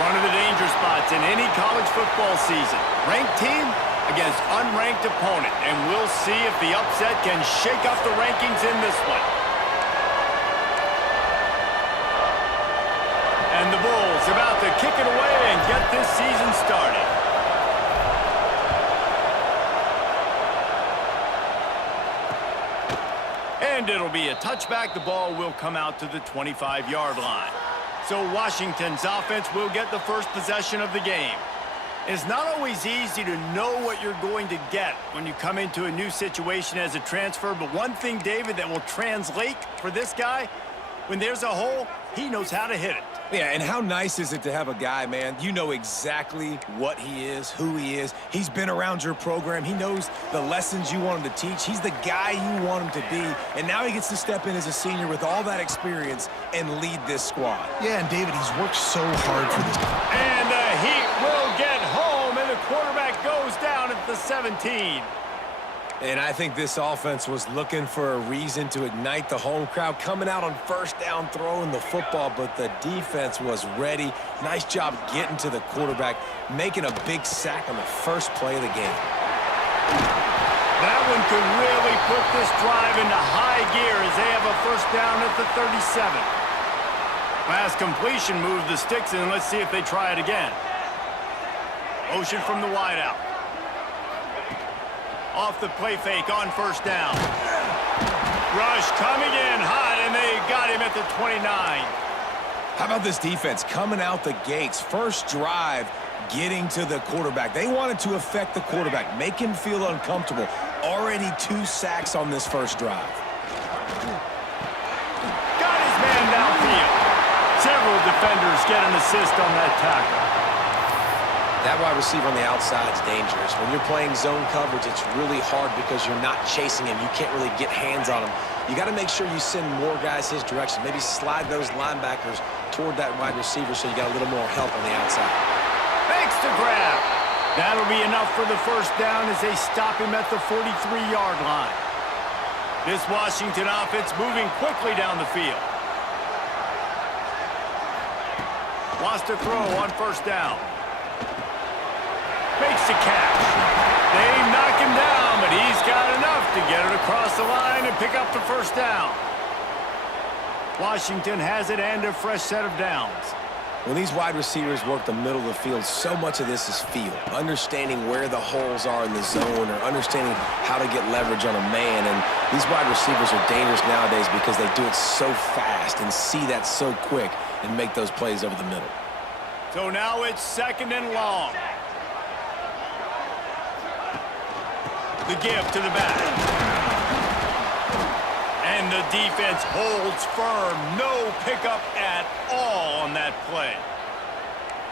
One of the danger spots in any college football season. Ranked team against unranked opponent. And we'll see if the upset can shake up the rankings in this one. And the Bulls about to kick it away and get this season started. And it'll be a touchback. The ball will come out to the 25-yard line. So Washington's offense will get the first possession of the game. It's not always easy to know what you're going to get when you come into a new situation as a transfer. But one thing, David, that will translate for this guy, when there's a hole, he knows how to hit it. Yeah, and how nice is it to have a guy, man, you know exactly what he is, who he is. He's been around your program. He knows the lessons you want him to teach. He's the guy you want him to be. And now he gets to step in as a senior with all that experience and lead this squad. Yeah, and David, he's worked so hard for this. And the Heat will get home, and the quarterback goes down at the 17. And I think this offense was looking for a reason to ignite the home crowd, coming out on first down, throwing the football, but the defense was ready. Nice job getting to the quarterback, making a big sack on the first play of the game. That one could really put this drive into high gear as they have a first down at the 37. Pass completion moved the sticks, and let's see if they try it again. Motion from the wideout. Off the play fake on first down. Rush coming in hot, and they got him at the 29. How about this defense coming out the gates? First drive, getting to the quarterback. They wanted to affect the quarterback, make him feel uncomfortable. Already 2 sacks on this first drive. Got his man downfield. Several defenders get an assist on that tackle. That wide receiver on the outside is dangerous. When you're playing zone coverage, it's really hard because you're not chasing him. You can't really get hands on him. You got to make sure you send more guys his direction. Maybe slide those linebackers toward that wide receiver so you got a little more help on the outside. Thanks to grab. That'll be enough for the first down as they stop him at the 43-yard line. This Washington offense moving quickly down the field. Wants to throw on first down. Makes the catch. They knock him down, but he's got enough to get it across the line and pick up the first down. Washington has it and a fresh set of downs. When these wide receivers work the middle of the field, so much of this is feel. Understanding where the holes are in the zone or understanding how to get leverage on a man. And these wide receivers are dangerous nowadays because they do it so fast and see that so quick and make those plays over the middle. So now it's second and long. The give to the back. And the defense holds firm. No pickup at all on that play.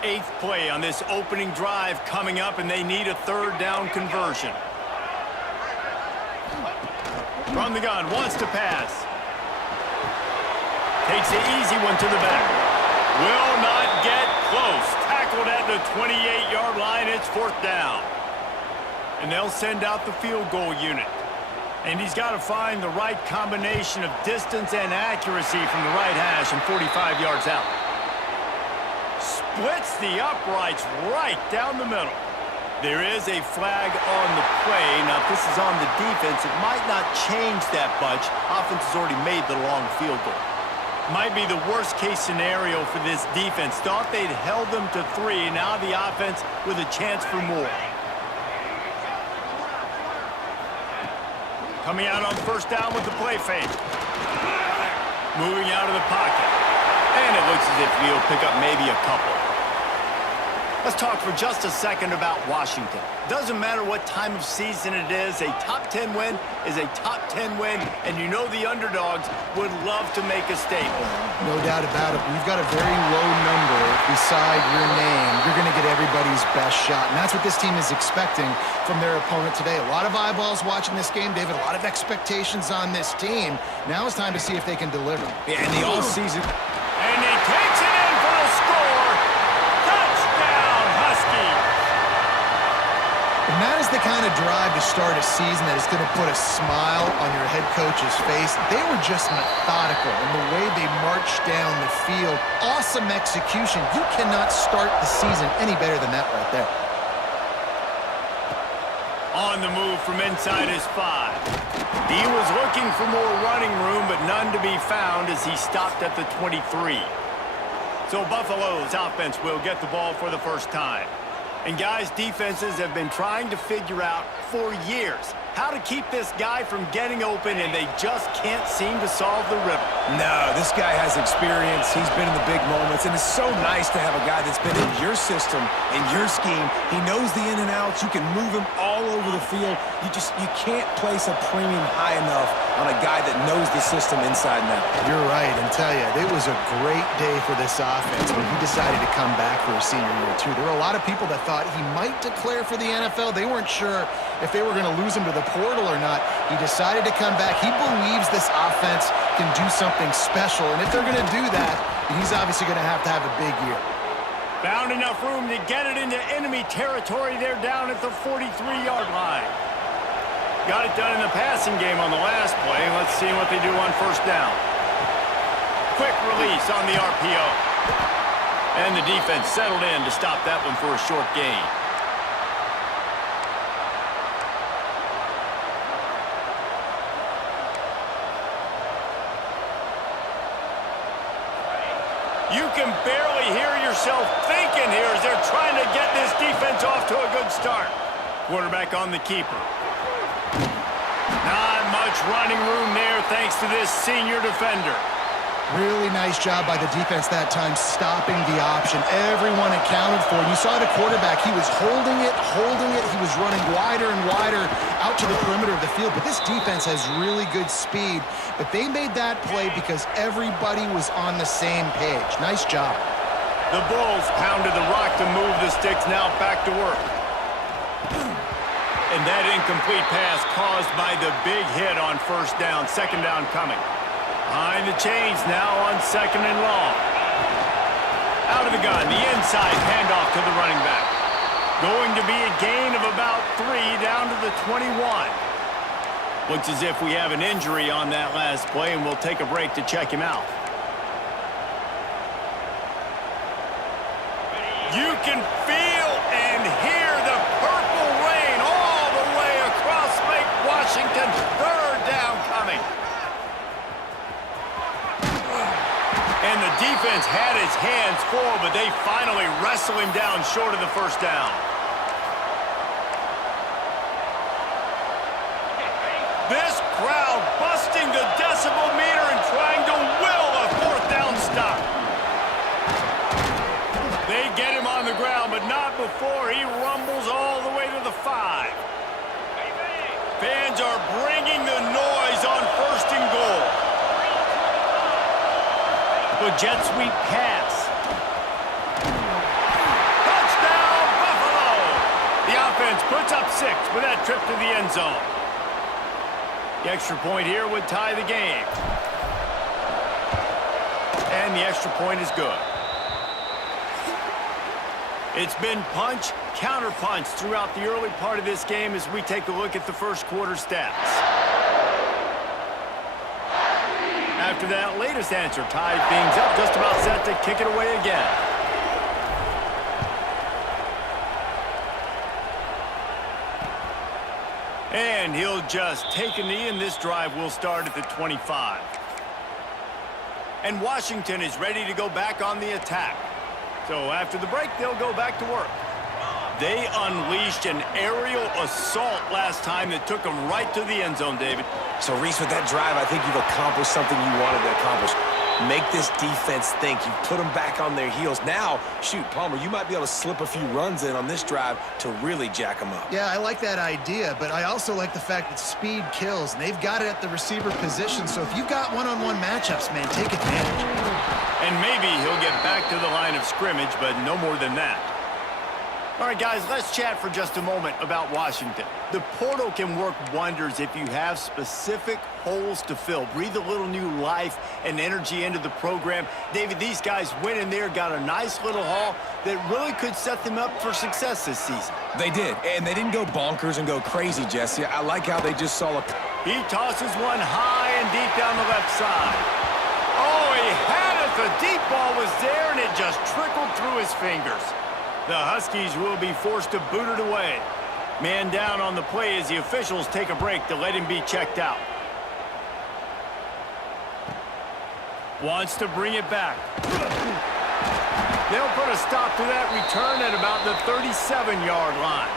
8th play on this opening drive coming up, and they need a third down conversion. From the gun, wants to pass. Takes the easy one to the back. Will not get close. Tackled at the 28-yard line. It's 4th down. And they'll send out the field goal unit. And he's got to find the right combination of distance and accuracy from the right hash and 45 yards out. Splits the uprights right down the middle. There is a flag on the play. Now, if this is on the defense, it might not change that much. Offense has already made the long field goal. Might be the worst-case scenario for this defense. Thought they'd held them to 3. Now the offense with a chance for more. Coming out on first down with the play fake. Moving out of the pocket. And it looks as if he'll pick up maybe a couple. Let's talk for just a second about Washington. Doesn't matter what time of season it is, a top 10 win is a top 10 win, and you know the underdogs would love to make a statement. No doubt about it. We've got a very low number beside your name. You're going to get everybody's best shot, and that's what this team is expecting from their opponent today. A lot of eyeballs watching this game, David. A lot of expectations on this team. Now it's time to see if they can deliver. Yeah, and the all-season. And he takes it in for the score. Touchdown, Huskies. And that is the kind of a drive to start a season that is going to put a smile on your head coach's face. They were just methodical in the way they marched down the field. Awesome execution. You cannot start the season any better than that right there. On the move from inside his 5. He was looking for more running room, but none to be found as he stopped at the 23. So Buffalo's offense will get the ball for the first time. And guys, defenses have been trying to figure out for years how to keep this guy from getting open, and they just can't seem to solve the riddle. No, this guy has experience. He's been in the big moments, and it's so nice to have a guy that's been in your system, in your scheme. He knows the in and outs. You can move him all over the field. You can't place a premium high enough on a guy that knows the system inside and out. You're right, and tell you, it was a great day for this offense when he decided to come back for his senior year, too. There were a lot of people that thought he might declare for the NFL. They weren't sure if they were going to lose him to the portal or not. He decided to come back. He believes this offense can do something special, and if they're going to do that, he's obviously going to have a big year. Found enough room to get it into enemy territory there down at the 43-yard line. Got it done in the passing game on the last play. Let's see what they do on first down. Quick release on the RPO. And the defense settled in to stop that one for a short gain. You can barely hear yourself thinking here as they're trying to get this defense off to a good start. Quarterback on the keeper. Not much running room there thanks to this senior defender. Really nice job by the defense that time, stopping the option. Everyone accounted for it. You saw the quarterback. He was holding it. He was running wider and wider out to the perimeter of the field. But this defense has really good speed. But they made that play because everybody was on the same page. Nice job. The Bulls pounded the rock to move the sticks, now back to work. And that incomplete pass caused by the big hit on first down. Second down coming. Behind the chains now on second and long. Out of the gun, the inside handoff to the running back. Going to be a gain of about 3 down to the 21. Looks as if we have an injury on that last play, and we'll take a break to check him out. You can feel and hear the purple rain all the way across Lake Washington. Third down coming. And the defense had his hands full, but they finally wrestle him down short of the first down. This crowd busting the decibel meter and trying to will a fourth down stop. They get him on the ground, but not before he rumbles all the way to the 5. Fans are bringing the noise on first and goal. The jet sweep pass. Touchdown, Buffalo! The offense puts up 6 with that trip to the end zone. The extra point here would tie the game. And the extra point is good. It's been punch, counter-punch throughout the early part of this game as we take a look at the first quarter stats. After that latest answer tied things up, just about set to kick it away again. And he'll just take a knee, and this drive will start at the 25. And Washington is ready to go back on the attack. So after the break, they'll go back to work. They unleashed an aerial assault last time that took them right to the end zone, David. So, Reese, with that drive, I think you've accomplished something you wanted to accomplish. Make this defense think. You've put them back on their heels. Now, shoot, Palmer, you might be able to slip a few runs in on this drive to really jack them up. Yeah, I like that idea, but I also like the fact that speed kills, and they've got it at the receiver position. So if you've got one-on-one matchups, man, take advantage. And maybe he'll get back to the line of scrimmage, but no more than that. All right, guys, let's chat for just a moment about Washington. The portal can work wonders if you have specific holes to fill. Breathe a little new life and energy into the program. David, these guys went in there, got a nice little haul that really could set them up for success this season. They did, and they didn't go bonkers and go crazy, Jesse. I like how they just saw a... He tosses one high and deep down the left side. Oh, he had it. The deep ball was there, and it just trickled through his fingers. The Huskies will be forced to boot it away. Man down on the play as the officials take a break to let him be checked out. Wants to bring it back. They'll put a stop to that return at about the 37-yard line.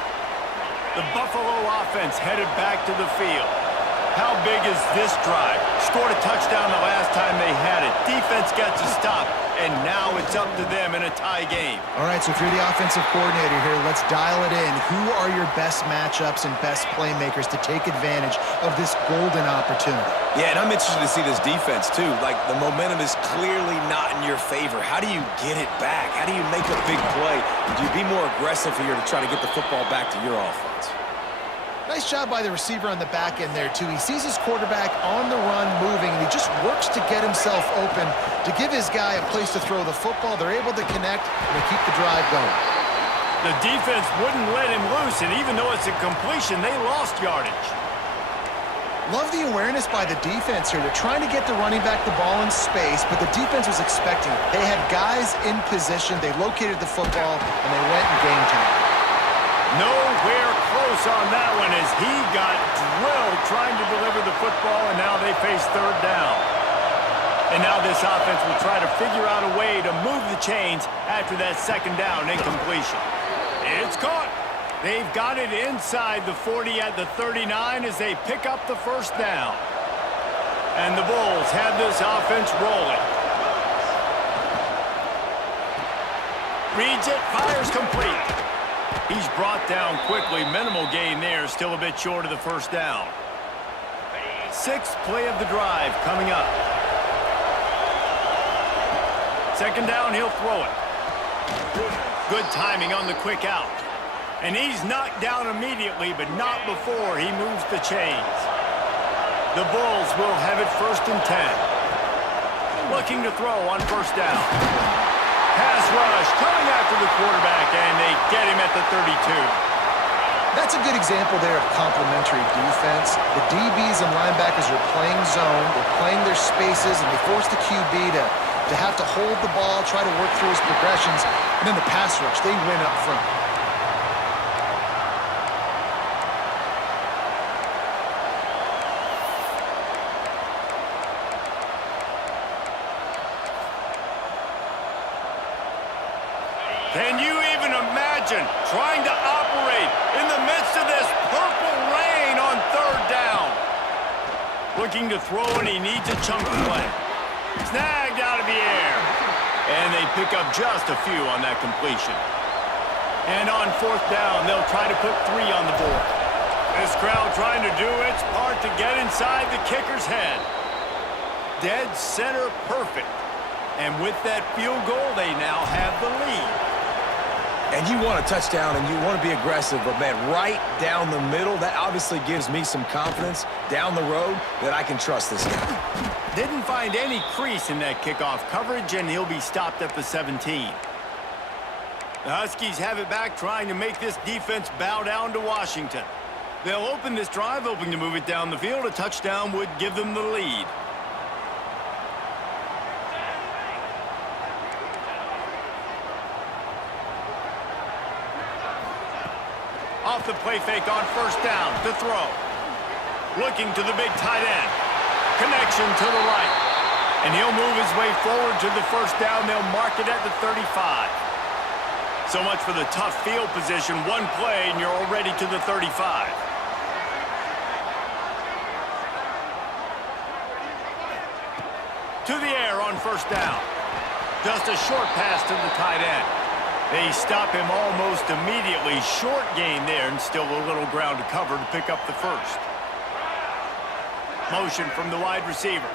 The Buffalo offense headed back to the field. How big is this drive? Scored a touchdown the last time they had it. Defense gets a stop, and now it's up to them in a tie game. All right, so if you're the offensive coordinator here, let's dial it in. Who are your best matchups and best playmakers to take advantage of this golden opportunity? Yeah, and I'm interested to see this defense, too. Like, the momentum is clearly not in your favor. How do you get it back? How do you make a big play? Do you be more aggressive here to try to get the football back to your offense? Nice job by the receiver on the back end there, too. He sees his quarterback on the run moving, and he just works to get himself open to give his guy a place to throw the football. They're able to connect, and they keep the drive going. The defense wouldn't let him loose, and even though it's a completion, they lost yardage. Love the awareness by the defense here. They're trying to get the running back the ball in space, but the defense was expecting it. They had guys in position. They located the football, and they went and game time. Nowhere close on that one as he got drilled trying to deliver the football, and now they face third down. And now this offense will try to figure out a way to move the chains after that second down incompletion. It's caught. They've got it inside the 40 at the 39 as they pick up the first down. And the Bulls have this offense rolling. Reads it, fires complete. He's brought down quickly. Minimal gain there, still a bit short of the first down. Sixth play of the drive coming up. Second down, he'll throw it. Good timing on the quick out. And he's knocked down immediately, but not before he moves the chains. The Bulls will have it 1st and 10. Looking to throw on first down. Pass rush coming after the quarterback, and they get him at the 32. That's a good example there of complementary defense. The DBs and linebackers are playing zone, they're playing their spaces, and they force the QB to have to hold the ball, try to work through his progressions, and then the pass rush, they win up front. Can you even imagine trying to operate in the midst of this purple rain on third down? Looking to throw, and he needs a chunk of play. Snagged out of the air. And they pick up just a few on that completion. And on fourth down, they'll try to put 3 on the board. This crowd trying to do its part to get inside the kicker's head. Dead center perfect. And with that field goal, they now have the lead. And you want a touchdown, and you want to be aggressive, but, man, right down the middle, that obviously gives me some confidence down the road that I can trust this guy. Didn't find any crease in that kickoff coverage, and he'll be stopped at the 17. The Huskies have it back, trying to make this defense bow down to Washington. They'll open this drive, hoping to move it down the field. A touchdown would give them the lead. Off the play fake on first down to throw. Looking to the big tight end. Connection to the right. And he'll move his way forward to the first down. They'll mark it at the 35. So much for the tough field position. One play and you're already to the 35. To the air on first down. Just a short pass to the tight end. They stop him almost immediately. Short gain there, and still a little ground to cover to pick up the first. Motion from the wide receiver.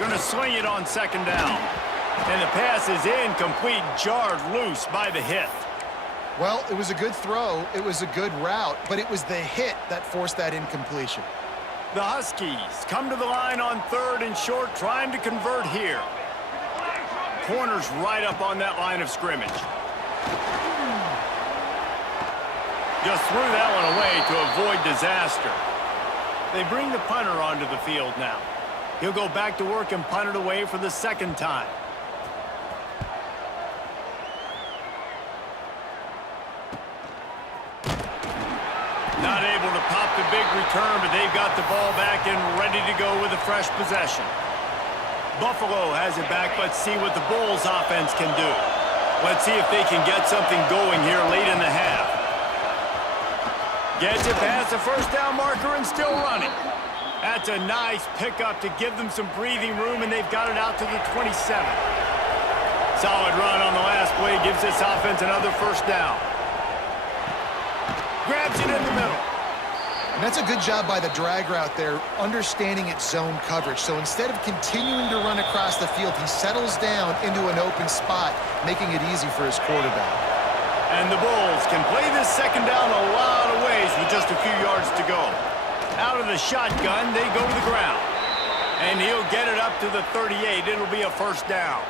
Gonna swing it on second down. And the pass is incomplete, jarred loose by the hit. Well, it was a good throw. It was a good route, but it was the hit that forced that incompletion. The Huskies come to the line on 3rd and short, trying to convert here. Corner's right up on that line of scrimmage. Just threw that one away to avoid disaster. They bring the punter onto the field now. He'll go back to work and punt it away for the 2nd time. Not able to pop the big return, but they've got the ball back and ready to go with a fresh possession. Buffalo has it back. Let's see what the Bulls offense can do. Let's see if they can get something going here late in the half. Gets it past the first down marker and still running. That's a nice pickup to give them some breathing room, and they've got it out to the 27. Solid run on the last play gives this offense another first down. Grabs it in the middle. And that's a good job by the drag route there, understanding its zone coverage. So instead of continuing to run across the field, he settles down into an open spot, making it easy for his quarterback. And the Bulls can play this 2nd down a lot of ways with just a few yards to go. Out of the shotgun, they go to the ground. And he'll get it up to the 38. It'll be a first down.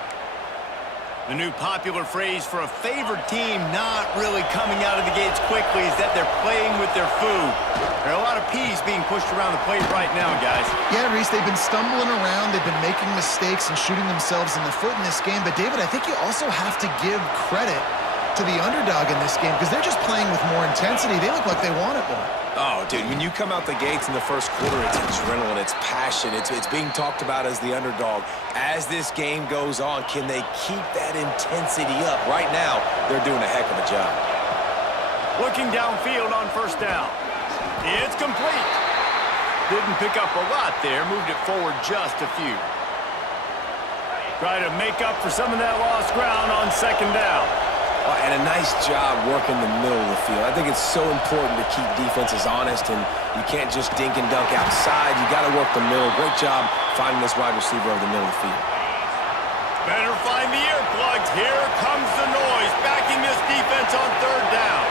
The new popular phrase for a favored team not really coming out of the gates quickly is that they're playing with their food. There are a lot of peas being pushed around the plate right now, guys. Yeah, Reese, they've been stumbling around. They've been making mistakes and shooting themselves in the foot in this game. But, David, I think you also have to give credit to the underdog in this game because they're just playing with more intensity. They look like they want it more. Oh, dude, when you come out the gates in the first quarter, it's adrenaline, it's passion, it's being talked about as the underdog. As this game goes on, can they keep that intensity up? Right now, they're doing a heck of a job. Looking downfield on first down. It's complete. Didn't pick up a lot there, moved it forward just a few. Try to make up for some of that lost ground on 2nd down. And a nice job working the middle of the field. I think it's so important to keep defenses honest, and you can't just dink and dunk outside. You got to work the middle. Great job finding this wide receiver over the middle of the field. Better find the earplugs. Here comes the noise, backing this defense on 3rd down.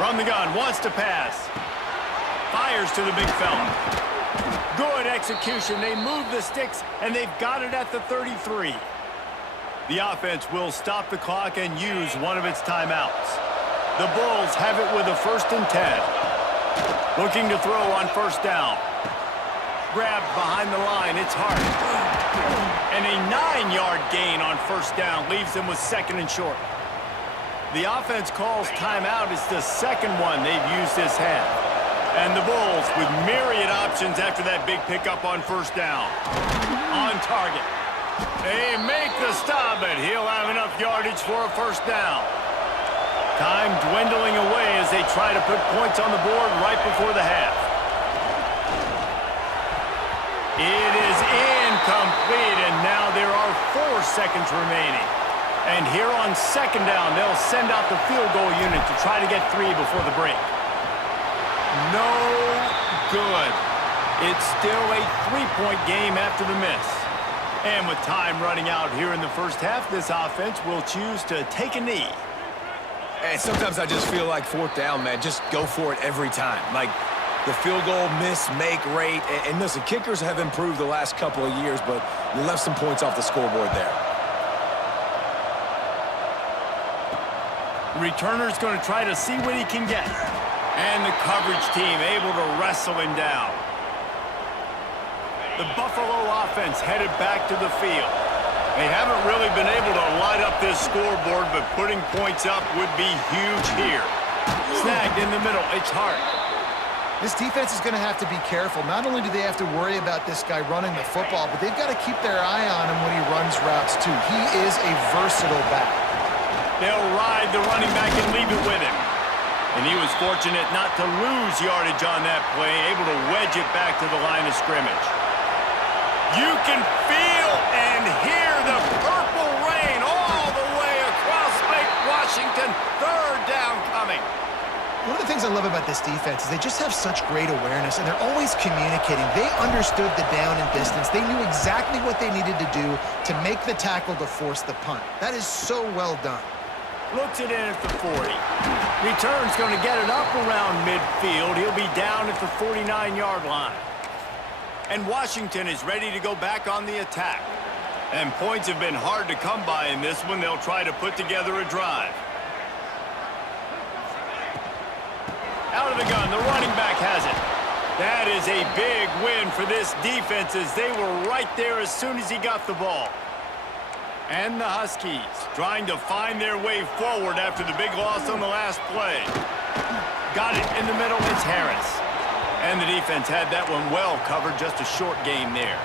From the gun, wants to pass. Fires to the big fella. Good execution. They move the sticks, and they've got it at the 33. The offense will stop the clock and use one of its timeouts. The Bulls have it with a 1st and 10. Looking to throw on first down. Grabbed behind the line. It's hard. And a 9-yard gain on first down leaves them with 2nd and short. The offense calls timeout. It's the 2nd one they've used this half. And the Bulls with myriad options after that big pickup on first down. On target. They make the stop, but he'll have enough yardage for a first down. Time dwindling away as they try to put points on the board right before the half. It is incomplete, and now there are 4 seconds remaining. And here on 2nd down, they'll send out the field goal unit to try to get 3 before the break. No good. It's still a 3-point game after the miss. And with time running out here in the first half, this offense will choose to take a knee. And sometimes I just feel like 4th down, man, just go for it every time. Like the field goal miss-make rate. And listen, kickers have improved the last couple of years, but you left some points off the scoreboard there. Returner's going to try to see what he can get. And the coverage team able to wrestle him down. The Buffalo offense headed back to the field. They haven't really been able to light up this scoreboard, but putting points up would be huge here. Snagged in the middle. It's hard. This defense is going to have to be careful. Not only do they have to worry about this guy running the football, but they've got to keep their eye on him when he runs routes, too. He is a versatile back. They'll ride the running back and leave it with him. And he was fortunate not to lose yardage on that play, able to wedge it back to the line of scrimmage. You can feel and hear the purple rain all the way across Lake Washington. 3rd down coming. One of the things I love about this defense is they just have such great awareness, and they're always communicating. They understood the down and distance. They knew exactly what they needed to do to make the tackle to force the punt. That is so well done. Looks it in at the 40. Return's going to get it up around midfield. He'll be down at the 49-yard line. And Washington is ready to go back on the attack. And points have been hard to come by in this one. They'll try to put together a drive. Out of the gun, the running back has it. That is a big win for this defense as they were right there as soon as he got the ball. And the Huskies trying to find their way forward after the big loss on the last play. Got it in the middle, it's Harris. And the defense had that one well covered, just a short game there.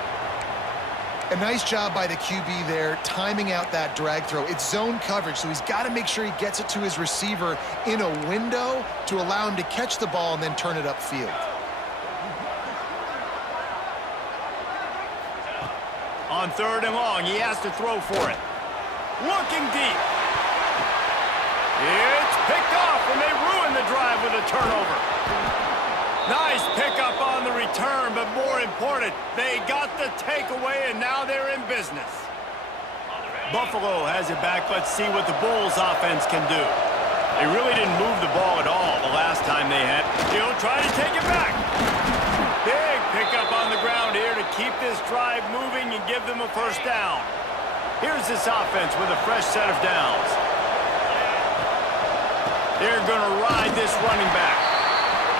A nice job by the QB there, timing out that drag throw. It's zone coverage, so he's got to make sure he gets it to his receiver in a window to allow him to catch the ball and then turn it upfield. On 3rd and long, he has to throw for it. Looking deep. It's picked off, and they ruin the drive with a turnover. Nice pickup on the return, but more important, they got the takeaway, and now they're in business. Buffalo has it back. Let's see what the Bulls offense can do. They really didn't move the ball at all the last time they had. He'll try to take it back. Big pickup on the ground here to keep this drive moving and give them a first down. Here's this offense with a fresh set of downs. They're going to ride this running back.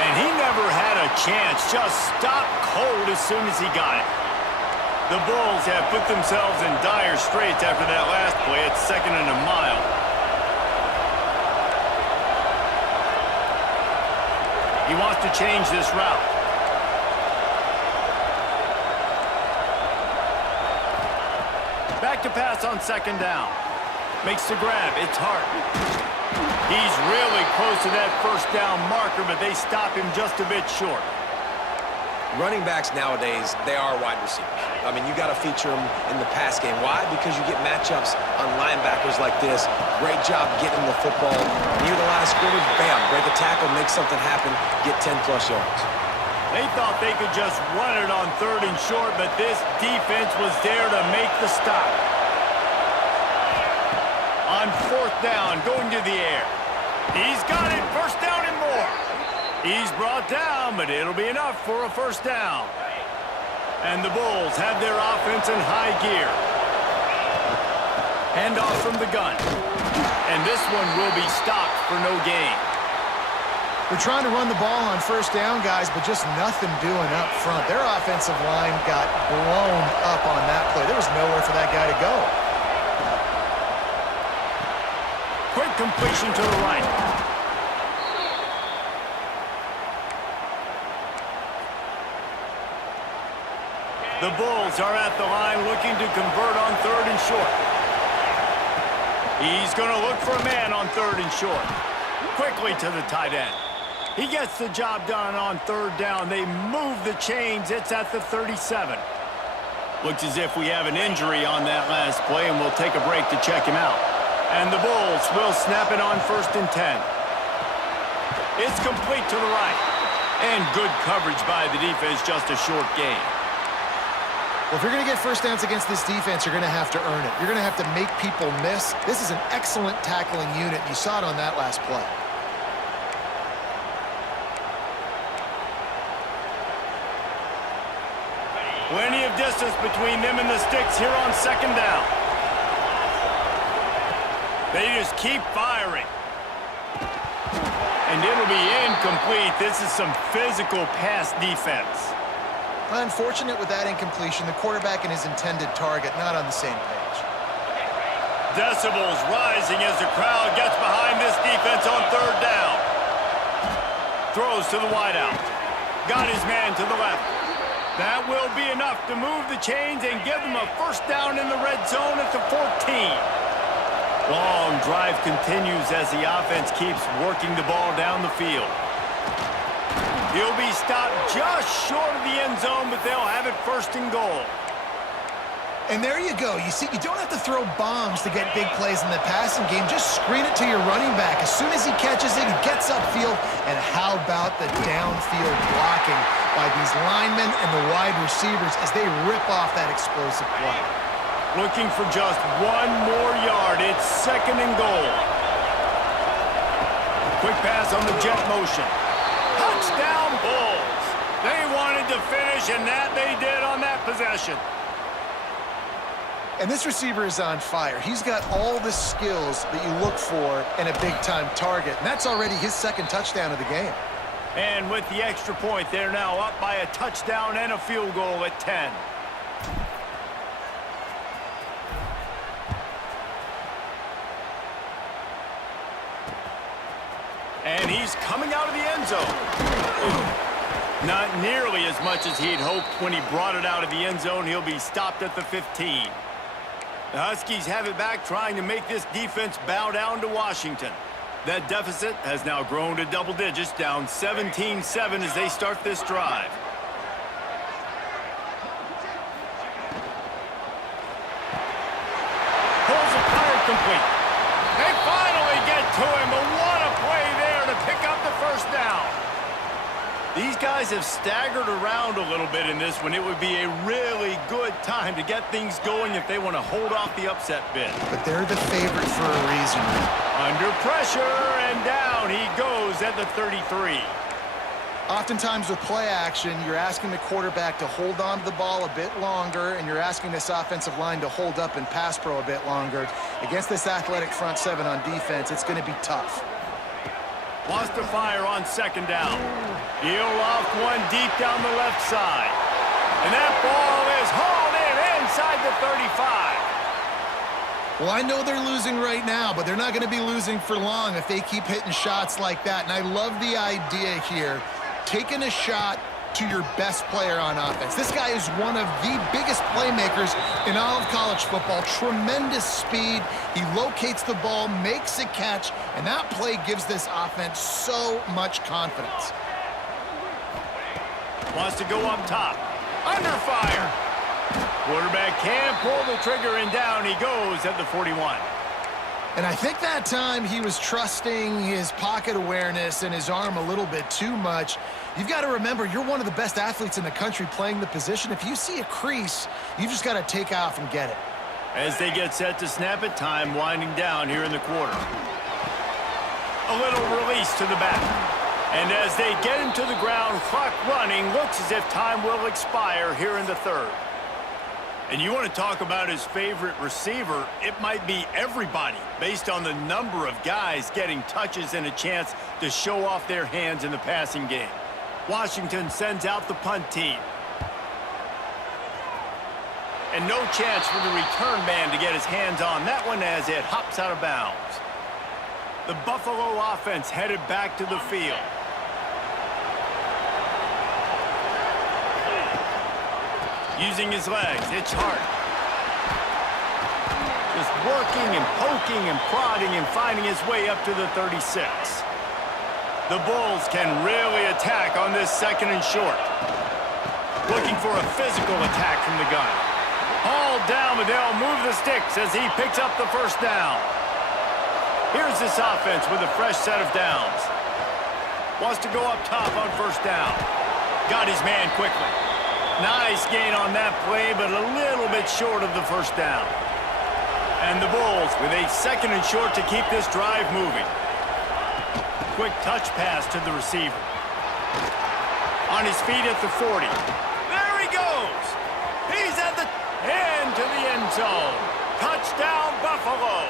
And he never had a chance, just stopped cold as soon as he got it. The Bulls have put themselves in dire straits after that last play. It's 2nd and a mile. He wants to change this route. Back to pass on 2nd down. Makes the grab. It's Hart. He's really close to that first down marker, but they stop him just a bit short. Running backs nowadays, they are wide receivers. I mean, you got to feature them in the pass game. Why? Because you get matchups on linebackers like this. Great job getting the football near the line of scrimmage. Bam, break a tackle, make something happen, get 10-plus yards. They thought they could just run it on 3rd and short, but this defense was there to make the stop. On 4th down, going to the air. He's got it, first down and more. He's brought down, but it'll be enough for a first down. And the Bulls have their offense in high gear. Hand off from the gun. And this one will be stopped for no gain. They're trying to run the ball on first down, guys, but just nothing doing up front. Their offensive line got blown up on that play. There was nowhere for that guy to go. Quick completion to the right. The Bulls are at the line looking to convert on 3rd and short. He's going to look for a man on 3rd and short. Quickly to the tight end. He gets the job done on 3rd down. They move the chains. It's at the 37. Looks as if we have an injury on that last play, and we'll take a break to check him out. And the Bulls will snap it on 1st and 10. It's complete to the right. And good coverage by the defense, just a short gain. Well, if you're going to get first downs against this defense, you're going to have to earn it. You're going to have to make people miss. This is an excellent tackling unit. You saw it on that last play. Plenty of distance between them and the sticks here on 2nd down. They just keep firing. And it'll be incomplete. This is some physical pass defense. Unfortunate with that incompletion. The quarterback and his intended target not on the same page. Decibels rising as the crowd gets behind this defense on 3rd down. Throws to the wideout. Got his man to the left. That will be enough to move the chains and give them a first down in the red zone at the 14. Long drive continues as the offense keeps working the ball down the field. He'll be stopped just short of the end zone, but they'll have it 1st and goal. And there you go. You see, you don't have to throw bombs to get big plays in the passing game. Just screen it to your running back. As soon as he catches it, he gets upfield. And how about the downfield blocking by these linemen and the wide receivers as they rip off that explosive play? Looking for just one more yard. It's 2nd and goal. Quick pass on the jet motion. Touchdown Bulls. They wanted to finish, and that they did on that possession. And this receiver is on fire. He's got all the skills that you look for in a big-time target. And that's already his 2nd touchdown of the game. And with the extra point, they're now up by a touchdown and a field goal at 10. And he's coming out of the end zone. Not nearly as much as he'd hoped when he brought it out of the end zone. He'll be stopped at the 15. The Huskies have it back, trying to make this defense bow down to Washington. That deficit has now grown to double digits, down 17-7 as they start this drive. Pulls it fired complete. They finally get to him, but what a play there to pick up the first down. These guys have staggered around a little bit in this one. It would be a really good time to get things going if they want to hold off the upset bid. But they're the favorite for a reason. Under pressure, and down he goes at the 33. Oftentimes with play action, you're asking the quarterback to hold on to the ball a bit longer, and you're asking this offensive line to hold up and pass pro a bit longer. Against this athletic front 7 on defense, it's going to be tough. Wants to fire on 2nd down. He'll off one deep down the left side. And that ball is hauled in inside the 35. Well, I know they're losing right now, but they're not going to be losing for long if they keep hitting shots like that. And I love the idea here, taking a shot to your best player on offense. This guy is one of the biggest playmakers in all of college football. Tremendous speed. He locates the ball, makes a catch, and that play gives this offense so much confidence. Wants to go up top. Under fire. Quarterback can't pull the trigger, and down he goes at the 41. And I think that time he was trusting his pocket awareness and his arm a little bit too much. You've got to remember, you're one of the best athletes in the country playing the position. If you see a crease, you just got to take off and get it. As they get set to snap it, time winding down here in the quarter. A little release to the back. And as they get him to the ground, clock running, looks as if time will expire here in the 3rd. And you want to talk about his favorite receiver, it might be everybody, based on the number of guys getting touches and a chance to show off their hands in the passing game. Washington sends out the punt team. And no chance for the return man to get his hands on that one as it hops out of bounds. The Buffalo offense headed back to the field. Using his legs, it's hard. Just working and poking and prodding and finding his way up to the 36. The Bulls can really attack on this 2nd and short. Looking for a physical attack from the gun. Hauled down, but they'll move the sticks as he picks up the first down. Here's this offense with a fresh set of downs. Wants to go up top on 1st down. Got his man quickly. Nice gain on that play, but a little bit short of the 1st down. And the Bulls with a 2nd and short to keep this drive moving. Quick touch pass to the receiver. On his feet at the 40. There he goes. He's at the end to the end zone. Touchdown, Buffalo.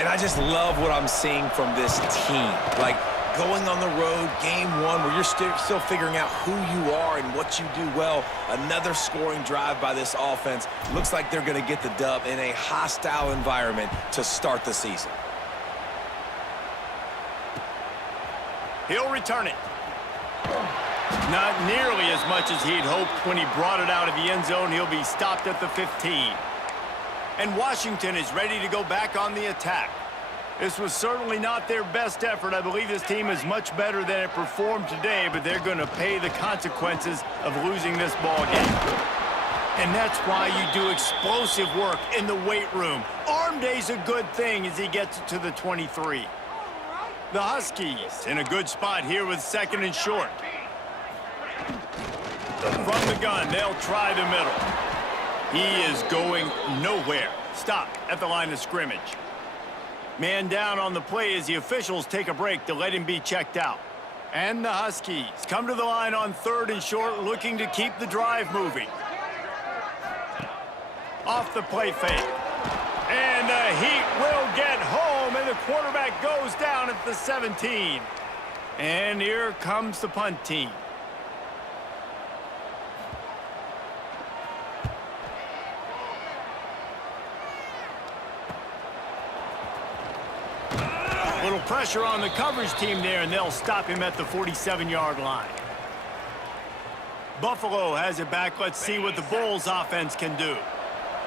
And I just love what I'm seeing from this team. Like, going on the road, game 1, where you're still figuring out who you are and what you do well. Another scoring drive by this offense. Looks like they're going to get the dub in a hostile environment to start the season. He'll return it. Not nearly as much as he'd hoped when he brought it out of the end zone. He'll be stopped at the 15. And Washington is ready to go back on the attack. This was certainly not their best effort. I believe this team is much better than it performed today, but they're going to pay the consequences of losing this ball game. And that's why you do explosive work in the weight room. Arm day's a good thing as he gets it to the 23. The Huskies in a good spot here with 2nd and short. From the gun, they'll try the middle. He is going nowhere. Stop at the line of scrimmage. Man down on the play as the officials take a break to let him be checked out. And the Huskies come to the line on 3rd and short, looking to keep the drive moving. Off the play fake. And the Heat will get home, and the quarterback goes down at the 17. And here comes the punt team. Little pressure on the coverage team there, and they'll stop him at the 47-yard line. Buffalo has it back. Let's see what the Bulls offense can do.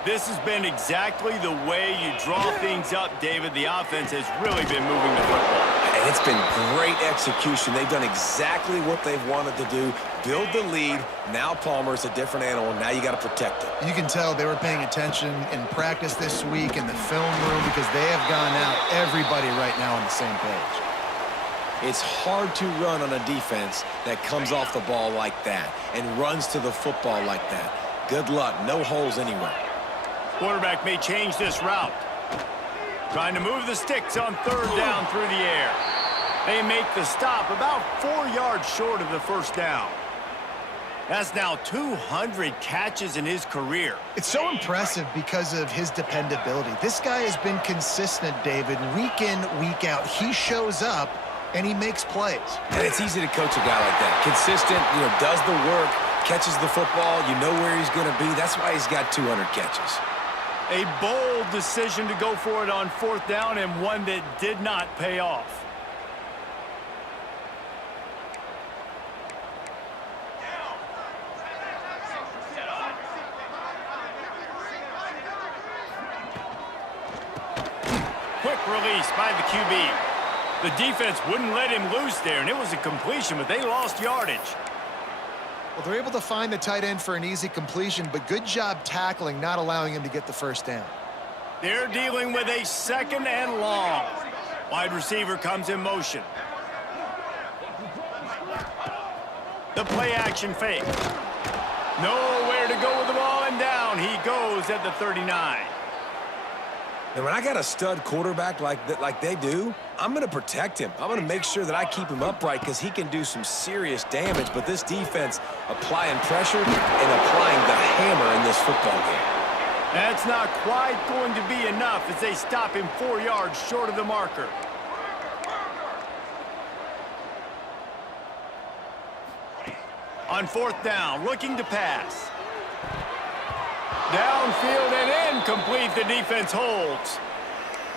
This has been exactly the way you draw things up, David. The offense has really been moving the football. And it's been great execution. They've done exactly what they've wanted to do. Build the lead. Now Palmer's a different animal. Now you got to protect it. You can tell they were paying attention in practice this week in the film room because they have gone out everybody right now on the same page. It's hard to run on a defense that comes off the ball like that and runs to the football like that. Good luck. No holes anywhere. Quarterback may change this route. Trying to move the sticks on 3rd down through the air. They make the stop about 4 yards short of the 1st down. That's now 200 catches in his career. It's so impressive because of his dependability. This guy has been consistent, David, week in, week out. He shows up, and he makes plays. And it's easy to coach a guy like that. Consistent, does the work, catches the football, you know where he's going to be. That's why he's got 200 catches. A bold decision to go for it on 4th down, and one that did not pay off. Quick release by the QB. The defense wouldn't let him loose there, and it was a completion, but they lost yardage. Well, they're able to find the tight end for an easy completion, but good job tackling, not allowing him to get the 1st down. They're dealing with a 2nd and long. Wide receiver comes in motion. The play action fake. Nowhere to go with the ball, and down he goes at the 39. And when I got a stud quarterback like they do, I'm going to protect him. I'm going to make sure that I keep him upright because he can do some serious damage. But this defense applying pressure and applying the hammer in this football game. That's not quite going to be enough as they stop him 4 yards short of the marker. On 4th down, looking to pass. Downfield and incomplete. The defense holds.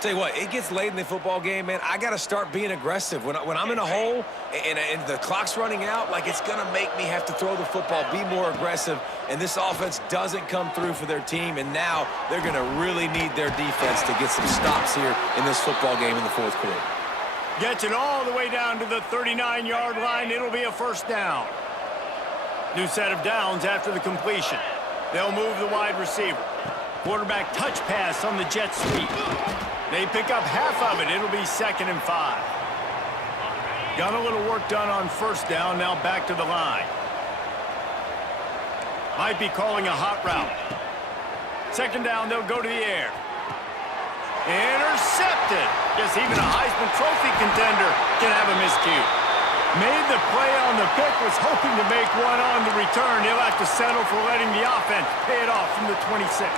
Tell you what, it gets late in the football game, man. I got to start being aggressive. When I'm in a hole and the clock's running out, like it's going to make me have to throw the football, be more aggressive, and this offense doesn't come through for their team, and now they're going to really need their defense to get some stops here in this football game in the 4th quarter. Gets it all the way down to the 39-yard line. It'll be a 1st down. New set of downs after the completion. They'll move the wide receiver. Quarterback touch pass on the jet sweep. They pick up half of it. It'll be 2nd and 5. Got a little work done on 1st down. Now back to the line. Might be calling a hot route. 2nd down, they'll go to the air. Intercepted. Guess even a Heisman Trophy contender can have a miscue. Made the play on the pick, was hoping to make one on the return. He'll have to settle for letting the offense pay it off from the 26.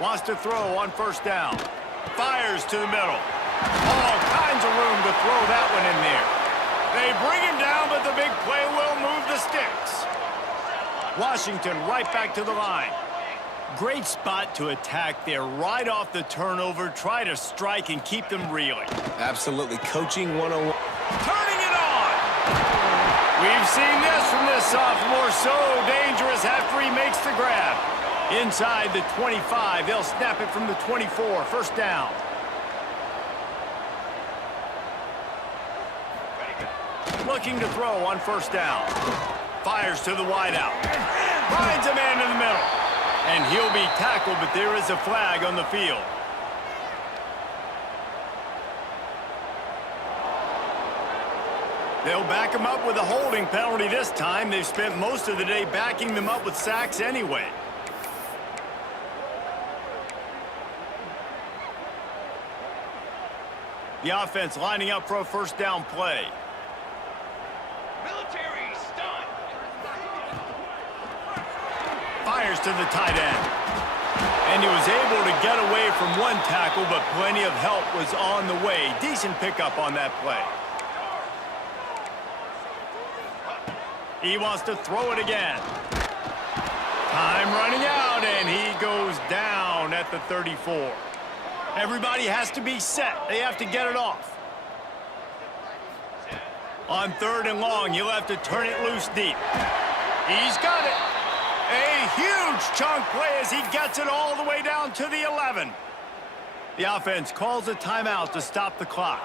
Wants to throw on 1st down. Fires to the middle. All kinds of room to throw that one in there. They bring him down, but the big play will move the sticks. Washington right back to the line. Great spot to attack there, right off the turnover. Try to strike and keep them reeling. Absolutely. Coaching 101. Turning it on! We've seen this from this sophomore. So dangerous after he makes the grab. Inside the 25. They'll snap it from the 24. 1st down. looking to throw on first down. Fires to the wideout. Finds a man in the middle. And he'll be tackled, but there is a flag on the field. They'll back him up with a holding penalty this time. They've spent most of the day backing them up with sacks anyway. The offense lining up for a first down play. Military stunt. Fires to the tight end. And he was able to get away from one tackle, but plenty of help was on the way. Decent pickup on that play. He wants to throw it again. Time running out, and he goes down at the 34. Everybody has to be set. They have to get it off. On 3rd and long, you'll have to turn it loose deep. He's got it. A huge chunk play as he gets it all the way down to the 11. The offense calls a timeout to stop the clock.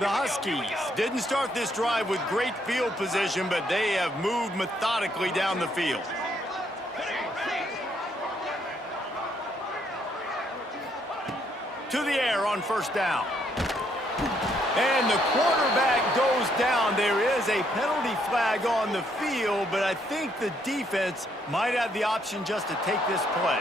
The Huskies didn't start this drive with great field position, but they have moved methodically down the field. To the air on first down. And the quarterback goes down. There is a penalty flag on the field, but I think the defense might have the option just to take this play.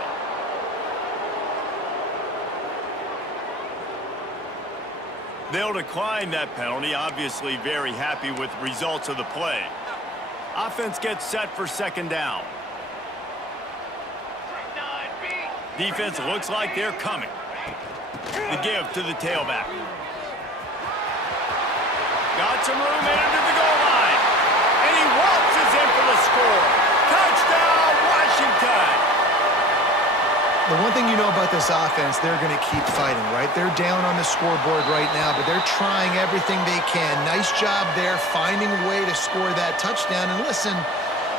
They'll decline that penalty, obviously very happy with the results of the play. Offense gets set for second down. Defense looks like they're coming. The give to the tailback. Got some room in under the goal line. And he waltzes in for the score. Touchdown, Washington! The one thing you know about this offense, they're going to keep fighting, right? They're down on the scoreboard right now, but they're trying everything they can. Nice job there, finding a way to score that touchdown. And listen,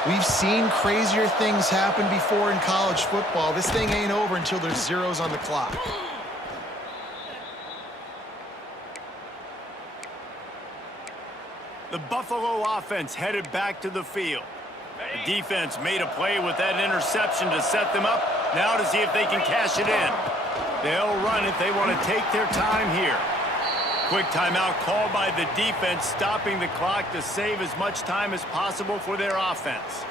we've seen crazier things happen before in college football. This thing ain't over until there's zeros on the clock. The Buffalo offense headed back to the field. The defense made a play with that interception to set them up. Now to see if they can cash it in. They'll run it. They want to take their time here. Quick timeout called by the defense, stopping the clock to save as much time as possible for their offense.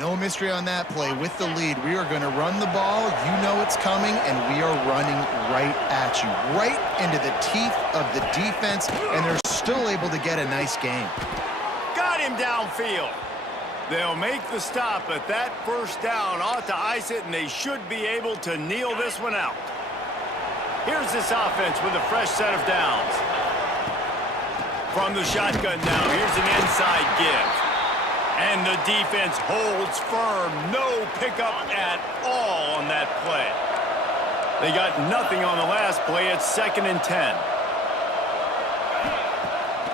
No mystery on that play. With the lead, we are going to run the ball. You know it's coming, and we are running right at you. Right into the teeth of the defense, and they're still able to get a nice game. Got him downfield. They'll make the stop, but that first down ought to ice it, and they should be able to kneel this one out. Here's this offense with a fresh set of downs. From the shotgun now, here's an inside give. And the defense holds firm. No pickup at all on that play. They got nothing on the last play. It's 2nd and 10.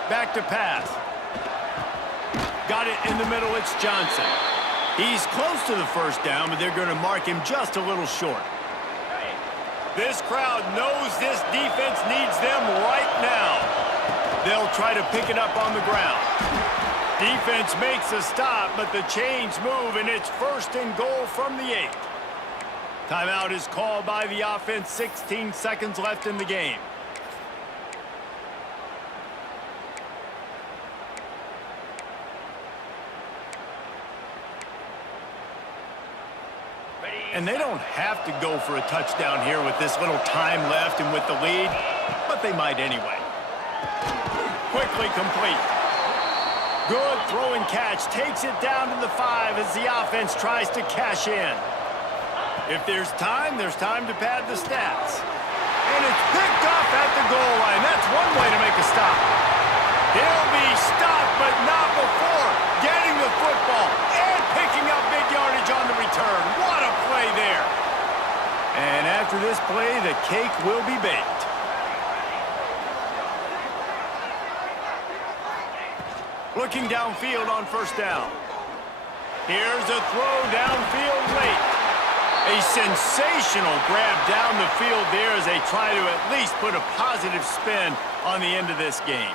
Back to pass. Got it in the middle. It's Johnson. He's close to the first down, but they're going to mark him just a little short. This crowd knows this defense needs them right now. They'll try to pick it up on the ground. Defense makes a stop, but the chains move, and it's 1st and goal from the 8. Timeout is called by the offense. 16 seconds left in the game. And they don't have to go for a touchdown here with this little time left and with the lead, but they might anyway. Quickly complete. Good throw and catch. Takes it down to the 5 as the offense tries to cash in. If there's time to pad the stats. And it's picked off at the goal line. That's one way to make a stop. He'll be stopped, but not before getting the football and picking up big yardage on the return. What a play there. And after this play, the cake will be baked. Looking downfield on first down. Here's a throw downfield late. A sensational grab down the field there as they try to at least put a positive spin on the end of this game.